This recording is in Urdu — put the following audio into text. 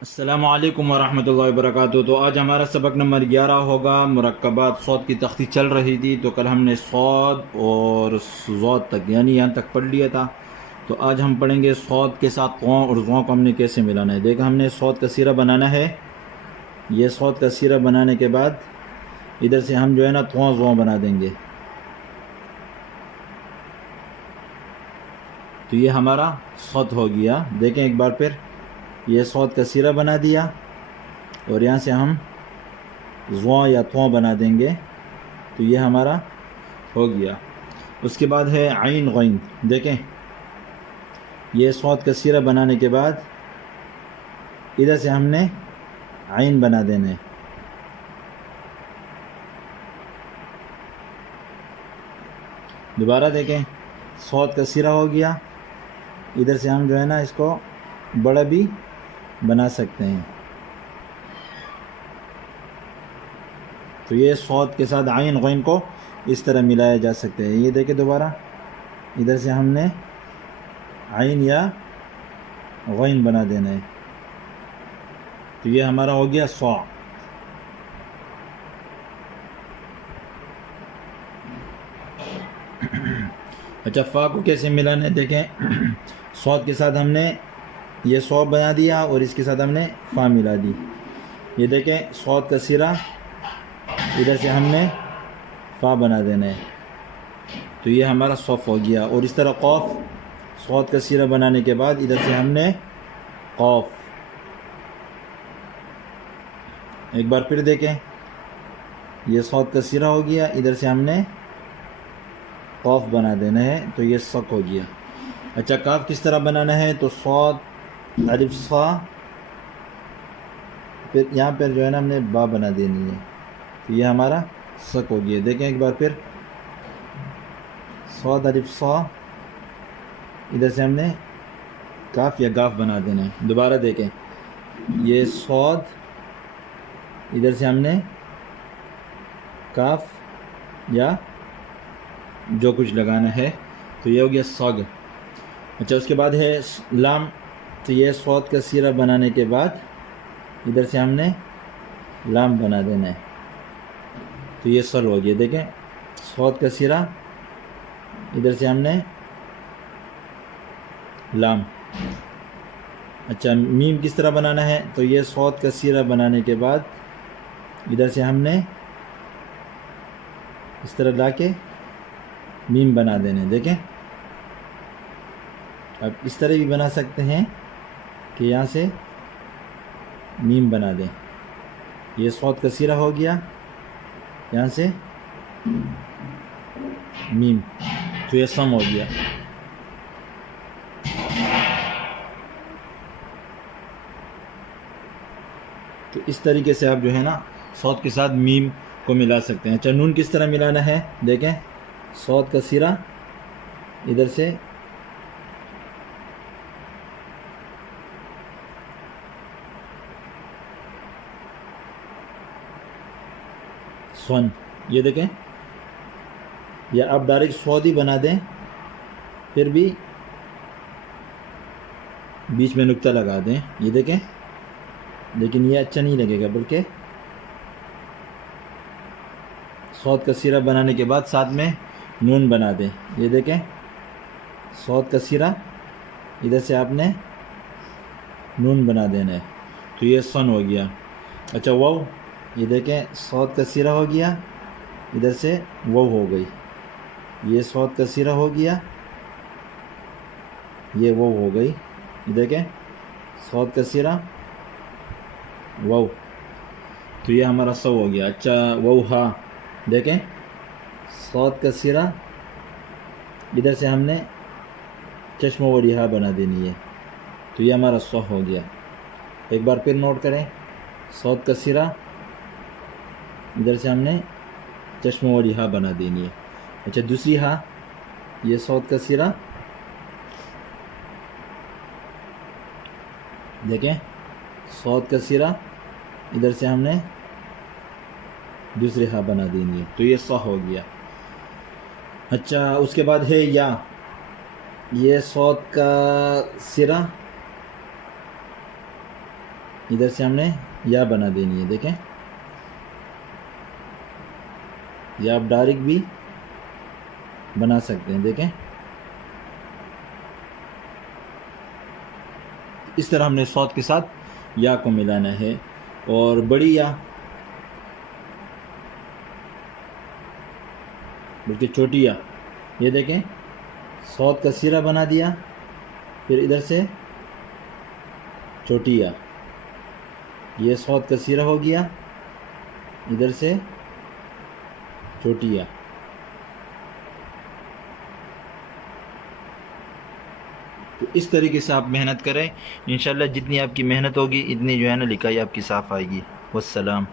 السلام علیکم ورحمۃ اللہ وبرکاتہ۔ تو آج ہمارا سبق نمبر 11 ہوگا۔ مرکبات صوت کی تختی چل رہی تھی تو کل ہم نے صاد اور ضاد تک یعنی یہاں تک پڑھ لیا تھا۔ تو آج ہم پڑھیں گے صاد کے ساتھ قواں اور ضواں کو ہم نے کیسے ملانا ہے۔ دیکھا ہم نے صاد کا سیرہ بنانا ہے۔ یہ صاد کا سیرہ بنانے کے بعد ادھر سے ہم جو ہے نا قواں ضواں بنا دیں گے۔ تو یہ ہمارا صاد ہو گیا۔ دیکھیں ایک بار پھر، یہ صاد کا سیرہ بنا دیا اور یہاں سے ہم ضواں یا طواں بنا دیں گے۔ تو یہ ہمارا ہو گیا۔ اس کے بعد ہے عین غین۔ دیکھیں یہ صاد کا سیرہ بنانے کے بعد ادھر سے ہم نے عین بنا دینا ہے۔ دوبارہ دیکھیں، صاد کا سیرہ ہو گیا، ادھر سے ہم جو ہے نا اس کو بڑا بھی بنا سکتے ہیں۔ تو یہ صاد کے ساتھ عین غین کو اس طرح ملایا جا سکتے ہیں۔ یہ دیکھیں دوبارہ، ادھر سے ہم نے عین یا غین بنا دینا ہے۔ تو یہ ہمارا ہو گیا صا۔ اچھا، فا کو کیسے ملانا ہے؟ دیکھیں صاد کے ساتھ ہم نے یہ صا بنا دیا اور اس کے ساتھ ہم نے فا ملا دی۔ یہ دیکھیں صاد کا سیرہ، ادھر سے ہم نے فا بنا دینا ہے۔ تو یہ ہمارا صف ہو گیا۔ اور اس طرح قوف، صاد کا سیرہ بنانے کے بعد ادھر سے ہم نے قوف۔ ایک بار پھر دیکھیں، یہ صاد کا سیرہ ہو گیا، ادھر سے ہم نے قوف بنا دینا ہے۔ تو یہ سق ہو گیا۔ اچھا، کاف کس طرح بنانا ہے؟ تو صاد الف صا، پھر یہاں پر جو ہے نا ہم نے با بنا دینی ہے۔ تو یہ ہمارا سق ہو گیا۔ دیکھیں ایک بار پھر، صاد الف صا، ادھر سے ہم نے کاف یا گاف بنا دینا ہے۔ دوبارہ دیکھیں، یہ صاد، ادھر سے ہم نے کاف یا جو کچھ لگانا ہے۔ تو یہ ہو گیا صاغ۔ اچھا، اس کے بعد ہے لام۔ تو یہ صاد کا سیرہ بنانے کے بعد ادھر سے ہم نے لام بنا دینا ہے۔ تو یہ سل ہو گیا۔ دیکھیں صاد کا سیرہ، ادھر سے ہم نے لام۔ اچھا، میم کس طرح بنانا ہے؟ تو یہ صاد کا سیرہ بنانے کے بعد ادھر سے ہم نے اس طرح لا کے میم بنا دینے۔ دیکھیں اب اس طرح بھی بنا سکتے ہیں کہ یہاں سے میم بنا دیں۔ یہ صاد کا سیرہ ہو گیا، یہاں سے میم۔ تو یہ سم ہو گیا۔ تو اس طریقے سے آپ جو ہے نا صاد کے ساتھ میم کو ملا سکتے ہیں۔ اچھا، نون کس طرح ملانا ہے؟ دیکھیں صاد کا سیرہ، ادھر سے سون، یہ دیکھیں، یا آپ ڈائریکٹ سعودی بنا دیں، پھر بھی بیچ میں نقطہ لگا دیں۔ یہ دیکھیں، لیکن یہ اچھا نہیں لگے گا، بلکہ صاد کا سیرہ بنانے کے بعد ساتھ میں نون بنا دیں۔ یہ دیکھیں صاد کا سیرہ، ادھر سے آپ نے نون بنا دینا ہے۔ تو یہ سن ہو گیا۔ اچھا، واو، یہ دیکھیں صاد کا سیرہ ہو گیا، ادھر سے واو ہو گئی۔ یہ صاد کا سیرہ ہو گیا، یہ واو ہو گئی۔ یہ دیکھیں صاد کا سیرہ، واو۔ تو یہ ہمارا سو ہو گیا۔ اچھا، واو ہا، دیکھیں صاد کا سیرہ، ادھر سے ہم نے چشم والی ہا بنا دینی ہے۔ تو یہ ہمارا سو ہو گیا۔ ایک بار پھر نوٹ کریں، صاد کا سیرہ، ادھر سے ہم نے چشم والی ہا بنا دینی ہے۔ اچھا، دوسری ہا، یہ صاد کا سیرہ، دیکھیں صاد کا سیرہ، ادھر سے ہم نے دوسری ہا بنا دینی ہے۔ تو یہ صا ہو گیا۔ اچھا، اس کے بعد ہے یا۔ یہ صاد کا سیرہ، ادھر سے ہم نے یا بنا دینی ہے. دیکھیں یا آپ ڈائریکٹ بھی بنا سکتے ہیں. دیکھیں اس طرح ہم نے صوت کے ساتھ یا کو ملانا ہے. اور بڑی یا بلکہ چھوٹی یا، یہ دیکھیں صوت کا سیرہ بنا دیا، پھر ادھر سے چھوٹی یا، یہ صوت کا سیرہ ہو گیا، ادھر سے چھوٹی یا. تو اس طریقے سے آپ محنت کریں، انشاءاللہ جتنی آپ کی محنت ہوگی اتنی جو ہے نا لکھائی آپ کی صاف آئے گی. والسلام.